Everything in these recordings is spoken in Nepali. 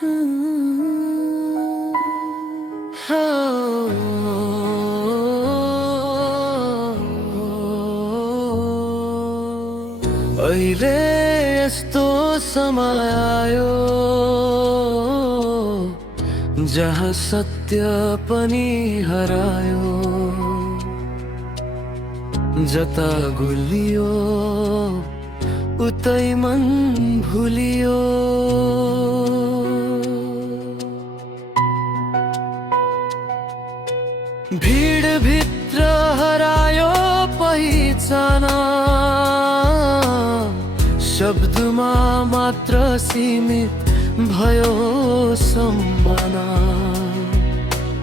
अहिले यस्तो समय आयो जहाँ सत्य पनि हरायो, जता गुलियो उतै मन भुलियो। भीड भित्र हरायो पहिचान, शब्दमा मात्र सीमित भयो सम्मान।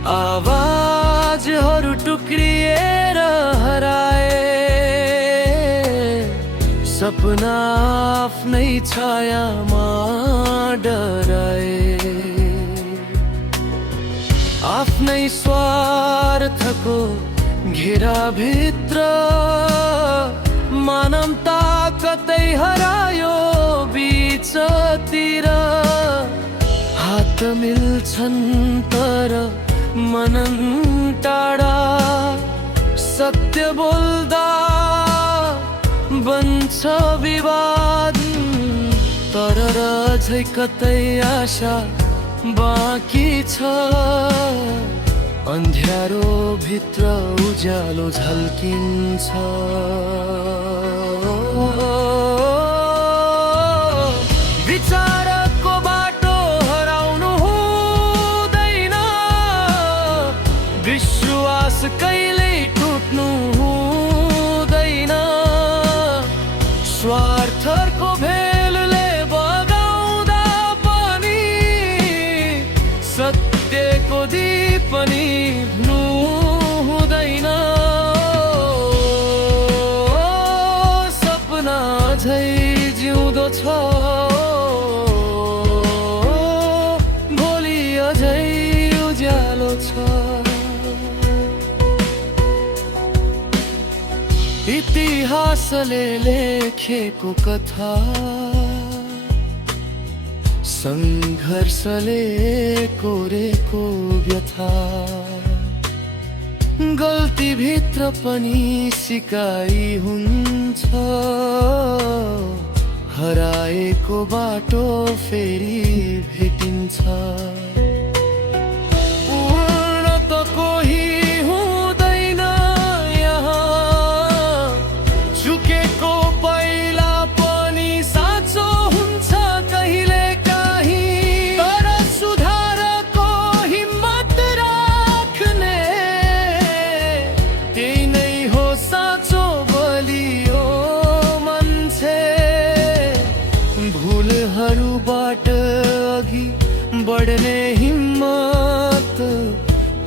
आवाजहरू टुक्रिएर हराए, सपना आफ्नै छायामा डराए। आफ्नै स्वार्थको घेराभित्र मानवता कतै हरायो बीचतिर। हात मिल्छन् तर मनन टाढा, सत्य बोल्दा बन्छ विवाद। तर अझै कतै आशा बाँकी छ, अन्ध्यारो भित्र उज्यालो झल्किन्छ। विचारको बाटो हराउनु हुँदैन, विश्वास कहिल्यै टुट्नु हुँदैन। स्वार्थको भेलले बगाउँदा पनि सत्यको दीप निभ्नु हुँदैन। सपना अझै जिउँदो छ, भोलि अझै उज्यालो छ। इतिहासले लेखेको कथा, सङ्घर्षले कोरेको व्यथा। गल्ती भित्र पनि सिकाइ हुन्छ, हराएको बाटो फेरि भेटिन्छ। पूर्ण त कोही हुँदैन यहाँ, चुकेको पहिला पनि साँचो हुन्छ कहिले काहीँ। तर सुधारको हिम्मत राख्ने त्यही नै हो साँचो बलियो मान्छे। भुलहरूबाट अघि बढ्ने हिम्मत,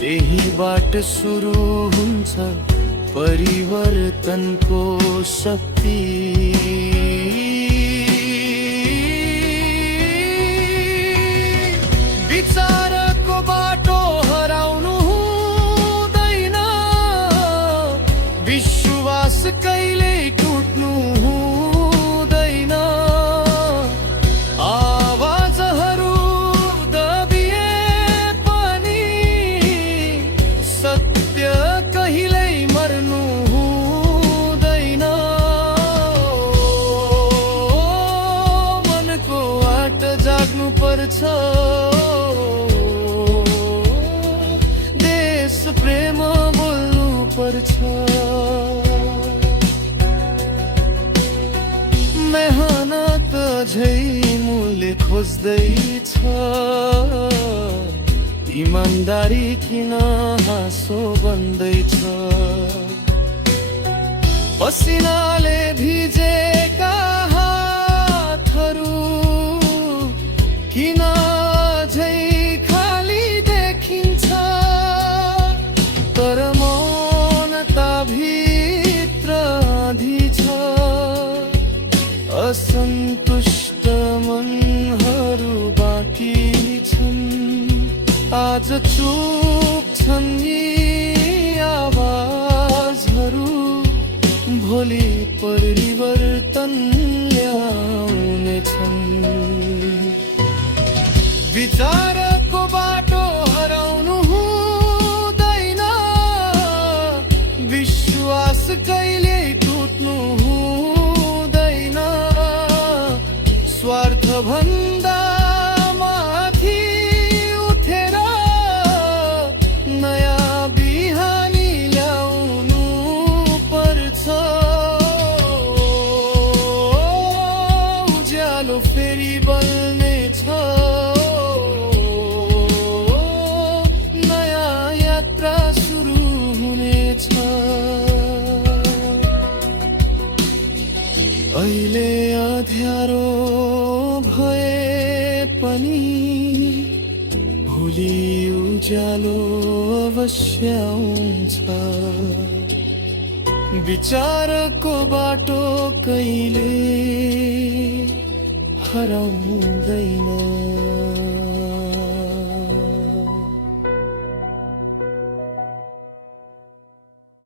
त्यहीबाट सुरु हुन्छ परिवर्तनको शक्ति। विचारको बाटो हराउनु हुँदैन, विश्वास कहिल्यै टुट्नु हुँदैन। आवाजहरू दबिए पनि सत्य कहिल्यै मर्नु हुँदैन। मनको आट जाग्नु पर्छ, देश प्रेम बोल्नु पर्छ। मेहनत अझै मूल्य खोज्दैछ, इमानदारी किन हाँसो बन्दैछ। पसिनाले भिजेका हातहरू किन अझै खाली देखिन्छ। तर मौनता भित्र आँधी छ, असन्तुष्ट मनहरू बाँकी छन्। आज चुप छन् यी आवाजहरू, भोलि परिवर्तन ल्याउनेछन्। विचारको बाटो हराउनु हुँदैन, विश्वास कहिले टुट्नु हुँदैन। स्वार्थ भन्दा माथि उठेर नयाँ बिहानी ल्याउनु पर्छ। उज्यालो फेरि बल्ने छ, नयाँ यात्रा सुरु हुनेछ। अहिले अँध्यारो भए पनि भोलि उज्यालो अवश्य आउँछ। विचारको बाटो कहिले हराउँदैन।